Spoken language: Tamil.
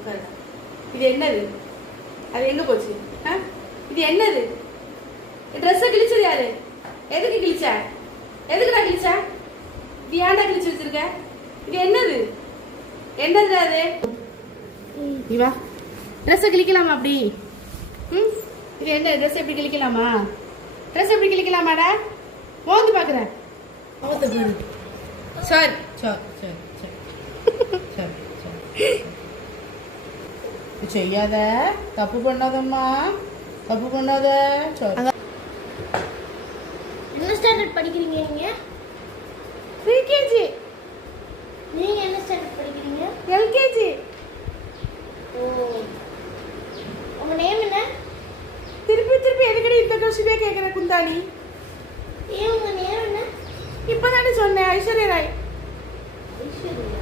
உட்காருடா. இது என்னது? அது எங்க போச்சு? இது என்னது? ட்ரெஸ்ஸை கிழிச்சது யாரு? எதுக்கு கிழிச்ச? எதுக்குடா கிழிச்ச? இது ஏன்டா கிழிச்சு வச்சிருக்க? இது என்னது? என்னது அது? இவா ட்ரெஸ்ஸை கிழிக்கலாமா அப்படி? இது என்ன ட்ரெஸ்? எப்படி கிழிக்கலாமா? ட்ரெஸ் எப்படி கிழிக்கலாமாடா? மோந்து பாக்குறேன். சரி சரி சரி சரி சரி செய்யாத, தப்பு பண்ணாதம்மா, தப்பு பண்ணாத. என்ன ஸ்டாண்டர்ட் படிக்கிறீங்க நீங்க? ப்ரீகேஜி. நீங்க என்ன ஸ்டாண்டர்ட் படிக்கிறீங்க? எல்கேஜி. ஓ, உங்க நேம் என்ன? திருப்பி திருப்பி எதுக்கடி இந்த கொஸ்டினே கேக்குற குந்தாணி? ஏன் உங்க நேம் என்ன? இப்பதானே சொன்னேன், ஐஸ்வர்யா ராய். ஐஸ்வர்யா.